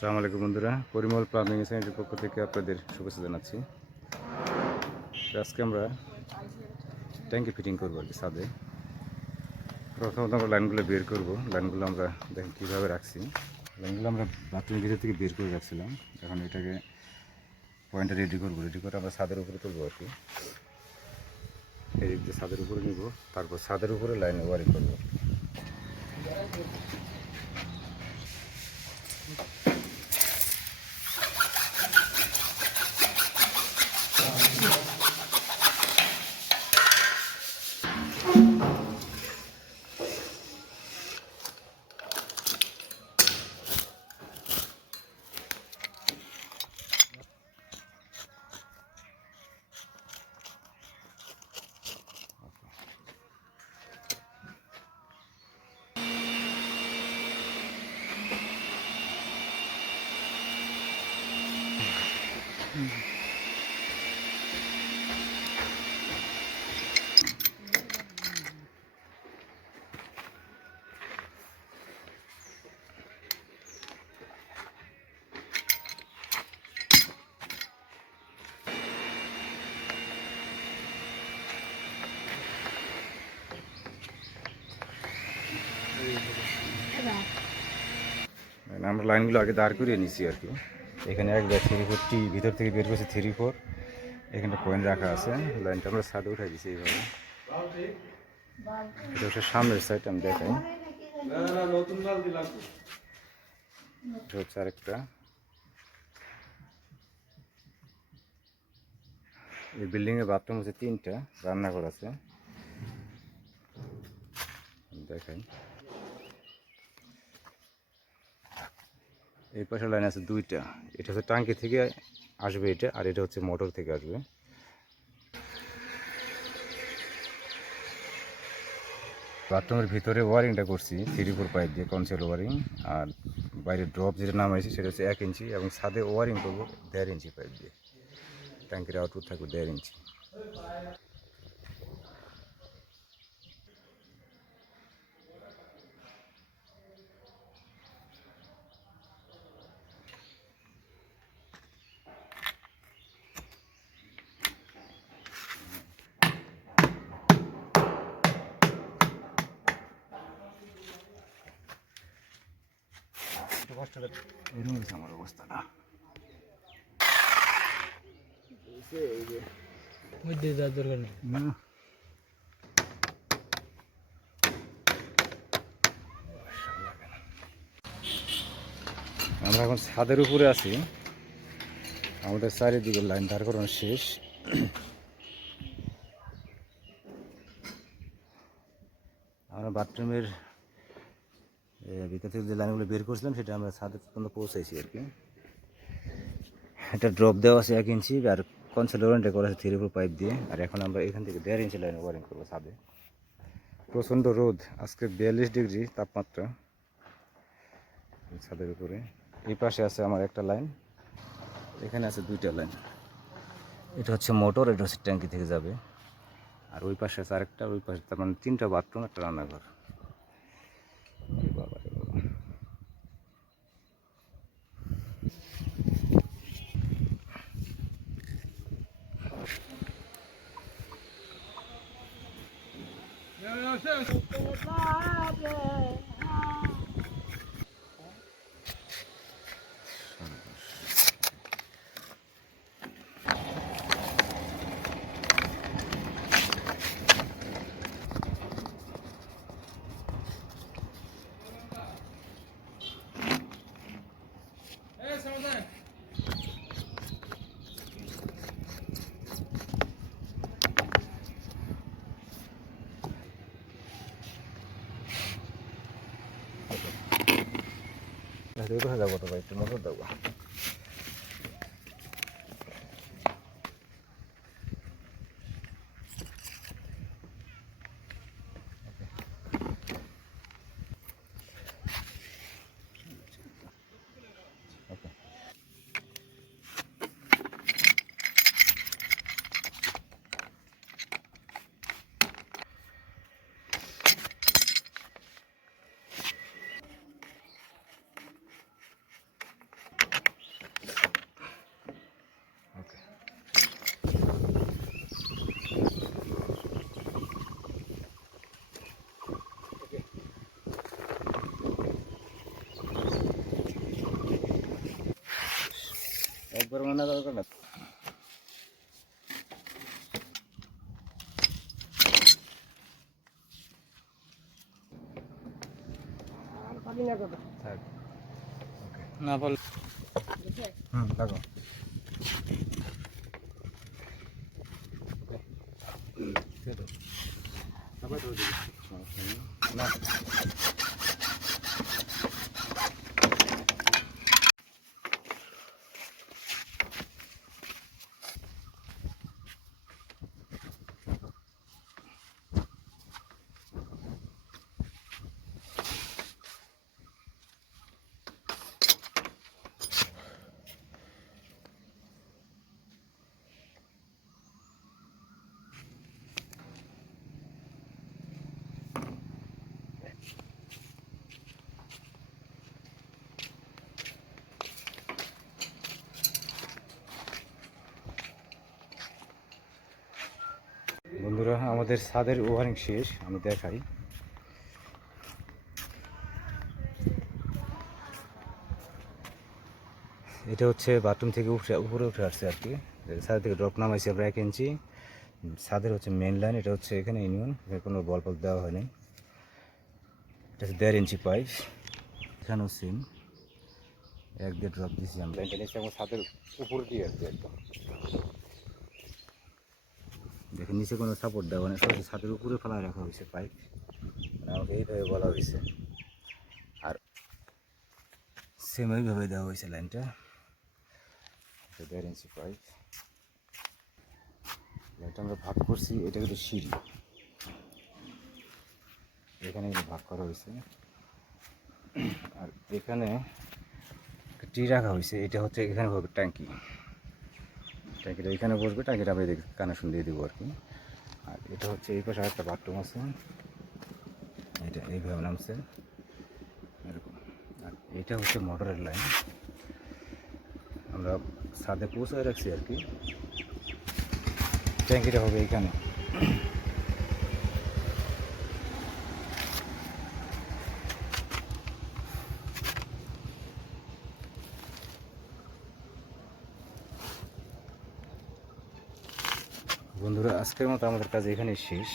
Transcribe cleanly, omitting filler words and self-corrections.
আসসালামু আলাইকুম বন্ধুরা, পরিমল প্লাম্বিং সেন্টারের পক্ষ থেকে আপনাদের শুভেচ্ছা জানাচ্ছি। আজকে আমরা ট্যাঙ্কি ফিটিং করবো আর কি ছাদে। প্রথমত আমরা লাইনগুলো বের করব। লাইনগুলো আমরা দেখেন কীভাবে রাখছি। লাইনগুলো আমরা বাথরুমের ভিতর থেকে বের করে রাখছিলাম। এখন এটাকে পয়েন্টটা রেডি করবো। রেডি করে আমরা ছাদের উপরে তুলবো আর কি। এদিক দিয়ে ছাদের উপরে নিব, তারপর ছাদের উপরে লাইনে ওয়ারিং করবো। আমরা লাইনগুলো আগে দাঁড় করিয়ে নিছি আর কি। এখানে একবার 3-4 টি ভিতর থেকে বের করছি 3-4। এখানে পয়েন্ট রাখা আছে। লাইনটা আমরা ছাদে উঠাই দিচ্ছি এইভাবে। এটা হচ্ছে সামনের সাইড, আমি দেখাই। এটা হচ্ছে আরেকটা। এই বিল্ডিংয়ের বাথরুম হচ্ছে 3টা, রান্নাঘর আছে, দেখাই। এই পাশে লাইন আছে 2টা। এটা হচ্ছে টাঙ্কি থেকে আসবে এটা, আর এটা হচ্ছে মোটর থেকে আসবে। বাথরুমের ভিতরে ওয়ারিংটা করছি 3-4 পাইপ দিয়ে কনসেল ওয়ারিং, আর বাইরে ড্রপ যেটা নামাইছি সেটা হচ্ছে 1 ইঞ্চি, এবং ছাদে ওয়ারিং করবো 1.5 ইঞ্চি পাইপ দিয়ে। ট্যাঙ্কির আউটপুট থাকবে 1.5 ইঞ্চি। এরকম হয়েছে আমার অবস্থাটা। আমরা এখন ছাদের উপরে আছি। আমাদের চারিদিকে লাইন ধার করানো শেষ। আমরা বাথরুমের ভিতর থেকে যে লাইনগুলো বের করছিলাম সেটা আমরা ছাদের পর্যন্ত পৌঁছাইছি আর কি। এটা ড্রপ দেওয়া আছে 1 ইঞ্চি, আর কনসেল ওয়ারিংটা করা আছে 3-4 পাইপ দিয়ে। আর এখন আমরা এখান থেকে 1.5 ইঞ্চি লাইন ওয়ারিং করবো ছাদে। প্রচণ্ড রোদ, আজকে 42 ডিগ্রি তাপমাত্রা ছাদের উপরে। এই পাশে আছে আমার একটা লাইন, এখানে আছে 2টা লাইন। এটা হচ্ছে মোটর, এটা হচ্ছে ট্যাঙ্কি থেকে যাবে। আর ওই পাশে আছে আরেকটা, ওই পাশে তার মানে 3টা বাথরুম, একটা রান্নাঘর। বাবা রে বাবা। কোথায় যাবো তো ভাই, একটু মোটর দেবো। উপরে মনে দরকার না। না বল লাগো না। বন্ধুরা আমাদের ছাদের ওভারিং শেষ, আমি দেখাই। এটা হচ্ছে বাথরুম থেকে উপরে উঠে আসছে আর কি, ছাদ থেকে ড্রপ নামাইছি আমরা 1 ইঞ্চি। ছাদের হচ্ছে মেন লাইন, এটা হচ্ছে এখানে ইউনিয়ন, কোনো বল ফল দেওয়া হয়নি। এটা হচ্ছে 1.5 ইঞ্চি পাইপ, এখানেও সেম 1-1.5 ড্রপ দিয়েছি আমরা। লাইনটা নিচে আমার ছাদের উপরে দিয়ে আর কি একদম। দেখেন নিচে কোনো সাপোর্ট দেওয়া নেই, সরাসরি ছাদের উপরে ফেলা রাখা হয়েছে পাইপ, মানে আমাকে এইভাবে বলা হয়েছে। আর সেম এইভাবে দেওয়া হয়েছে লাইনটা, 1.5 ইঞ্চি পাইপ। লাইনটা আমরা ভাগ করছি, এটা কিন্তু সিঁড়ি, এখানে ভাগ করা হয়েছে। আর এখানে টি রাখা হয়েছে, এটা হচ্ছে এখানে হবে ট্যাঙ্কি, ট্যাঙ্কিটা এখানে বসবে, ট্যাঙ্কিটা আমি কানেকশন দিয়ে দেবো আর কি। আর এটা হচ্ছে এই পাশে একটা বাথরুম আছে, এটা এইভাবে নামছে এরকম। আর এটা হচ্ছে মোটরের লাইন, আমরা ছাদে পৌঁছায় রাখছি আর কি। ট্যাঙ্কিটা হবে এইখানে। বন্ধুরা আজকের মতো আমাদের কাজ এখানেই শেষ।